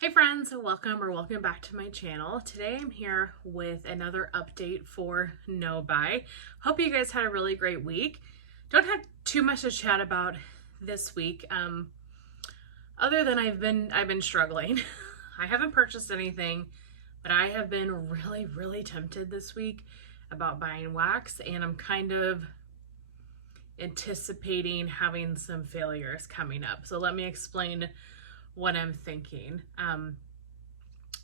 Hey friends, welcome back to my channel. Today I'm here with another update for No Buy. Hope you guys had a really great week. Don't have too much to chat about this week, other than I've been struggling. I haven't purchased anything, but I have been really tempted this week about buying wax, and I'm kind of anticipating having some failures coming up. So let me explain what I'm thinking.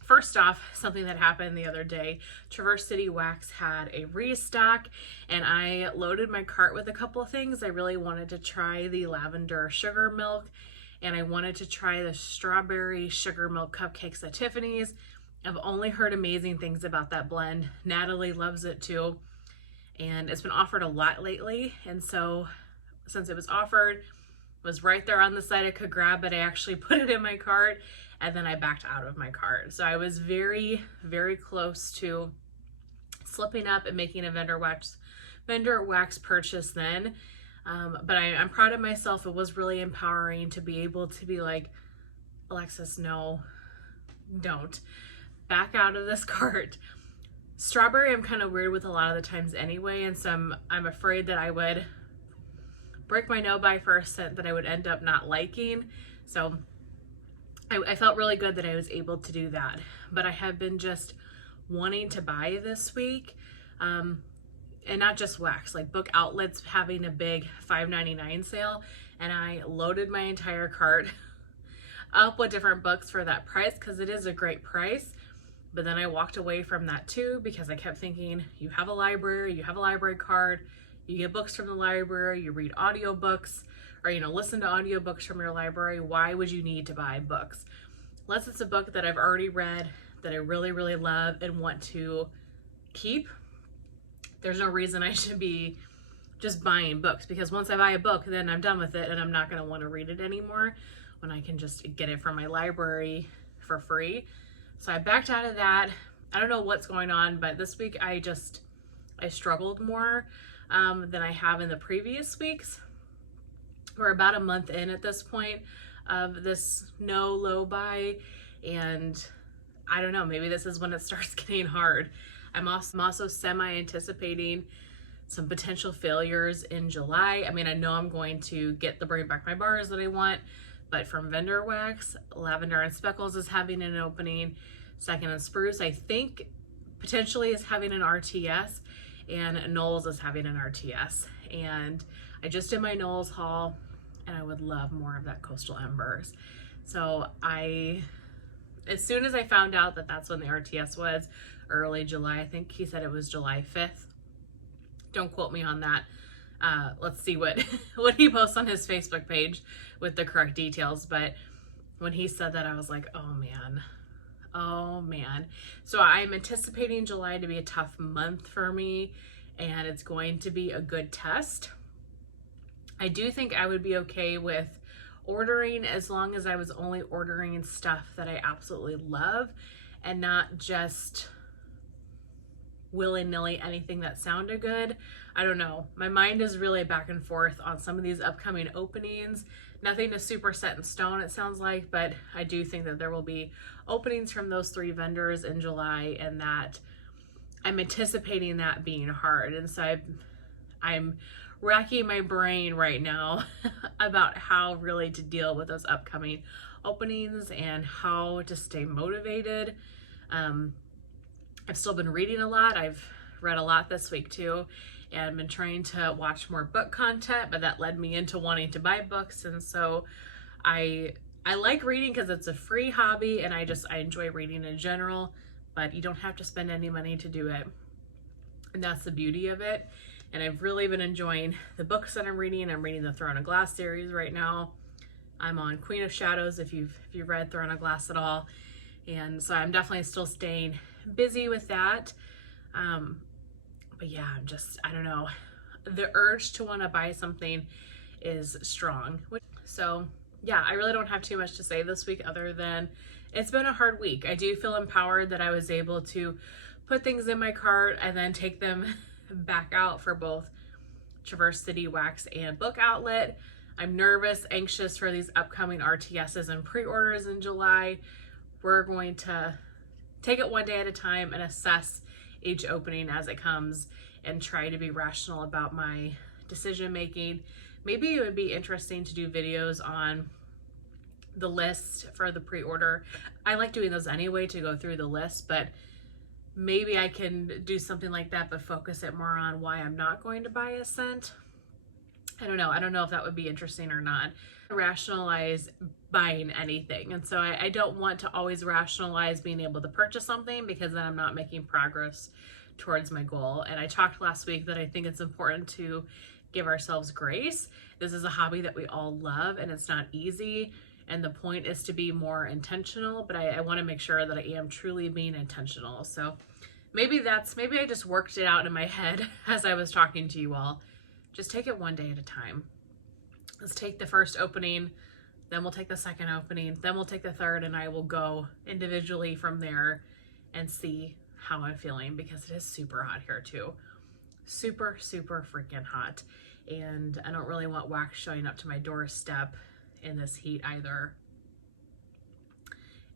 First off, something that happened the other day, Traverse City Wax had a restock and I loaded my cart with a couple of things. I really wanted to try the lavender sugar milk and I wanted to try the strawberry sugar milk cupcakes at Tiffany's. I've only heard amazing things about that blend. Natalie loves it too. And it's been offered a lot lately. And so since it was offered, was right there on the side I could grab it, I actually put it in my cart and then I backed out of my cart. So I was very close to slipping up and making a vendor wax purchase then. But I'm proud of myself. It was really empowering to be able to be like, Alexis, no, don't. Back out of this cart. Strawberry I'm kind of weird with a lot of the times anyway, and so I'm afraid that I would break my no buy for a scent that I would end up not liking. So I felt really good that I was able to do that. But I have been just wanting to buy this week. And not just wax, like Book Outlet's having a big $5.99 sale. And I loaded my entire cart up with different books for that price because it is a great price. But then I walked away from that too because I kept thinking, you have a library card, you get books from the library, you read audiobooks, or listen to audiobooks from your library. Why would you need to buy books? Unless it's a book that I've already read, that I really love and want to keep, there's no reason I should be just buying books, because once I buy a book, then I'm done with it and I'm not going to want to read it anymore when I can just get it from my library for free. So I backed out of that. I don't know what's going on, but this week I struggled more than I have in the previous weeks. We're about a month in at this point of this low buy, and I don't know, maybe this is when it starts getting hard. I'm also semi-anticipating some potential failures in July. I mean, I know I'm going to get the Bring Back My Bars that I want, but from Vendor Wax, Lavender and Speckles is having an opening. Second and Spruce, I think, potentially is having an RTS, and Knowles is having an RTS. And I just did my Knowles haul, and I would love more of that Coastal Embers. So as soon as I found out that that's when the RTS was, early July, I think he said it was July 5th. Don't quote me on that. Let's see what he posts on his Facebook page with the correct details. But when he said that, I was like, oh man. So I'm anticipating July to be a tough month for me, and it's going to be a good test. I do think I would be okay with ordering as long as I was only ordering stuff that I absolutely love and not just willy-nilly anything that sounded good. I don't know. My mind is really back and forth on some of these upcoming openings. Nothing is super set in stone, it sounds like, but I do think that there will be openings from those 3 vendors in July, and that I'm anticipating that being hard. And so I'm racking my brain right now about how really to deal with those upcoming openings and how to stay motivated. I've still been reading a lot. I've read a lot this week too, and been trying to watch more book content, but that led me into wanting to buy books. And so I like reading because it's a free hobby, and I enjoy reading in general, but you don't have to spend any money to do it. And that's the beauty of it. And I've really been enjoying the books that I'm reading. I'm reading the Throne of Glass series right now. I'm on Queen of Shadows, if you've read Throne of Glass at all. And so I'm definitely still staying busy with that. But yeah, I don't know. The urge to want to buy something is strong. So yeah, I really don't have too much to say this week other than it's been a hard week. I do feel empowered that I was able to put things in my cart and then take them back out for both Traverse City Wax and Book Outlet. I'm nervous, anxious for these upcoming RTSs and pre-orders in July. we're going to take it one day at a time and assess each opening as it comes and try to be rational about my decision making. Maybe it would be interesting to do videos on the list for the pre-order. I like doing those anyway to go through the list, but maybe I can do something like that, but focus it more on why I'm not going to buy a scent. I don't know if that would be interesting or not. Rationalize buying anything. And so I don't want to always rationalize being able to purchase something, because then I'm not making progress towards my goal. And I talked last week that I think it's important to give ourselves grace. This is a hobby that we all love, and it's not easy. And the point is to be more intentional, but I want to make sure that I am truly being intentional. So maybe I just worked it out in my head as I was talking to you all. Just take it one day at a time. Let's take the first opening, then we'll take the second opening, then we'll take the third, and I will go individually from there and see how I'm feeling, because it is super hot here too. Super, super freaking hot. And I don't really want wax showing up to my doorstep in this heat either.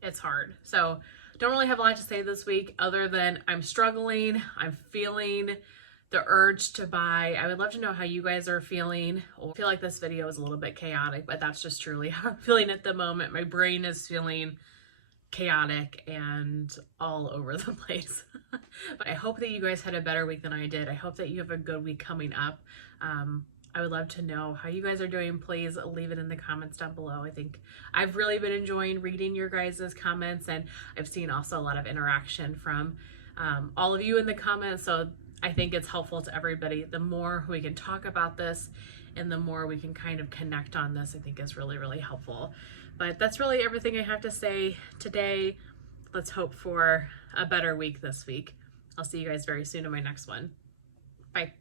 It's hard. So don't really have a lot to say this week other than I'm struggling. I'm feeling the urge to buy. I would love to know how you guys are feeling. I feel like this video is a little bit chaotic, but that's just truly how I'm feeling at the moment. My brain is feeling chaotic and all over the place. But I hope that you guys had a better week than I did. I hope that you have a good week coming up. I would love to know how you guys are doing. Please leave it in the comments down below. I think I've really been enjoying reading your guys' comments, and I've seen also a lot of interaction from all of you in the comments. So I think it's helpful to everybody. The more we can talk about this and the more we can kind of connect on this, I think is really, really helpful. But that's really everything I have to say today. Let's hope for a better week this week. I'll see you guys very soon in my next one. Bye.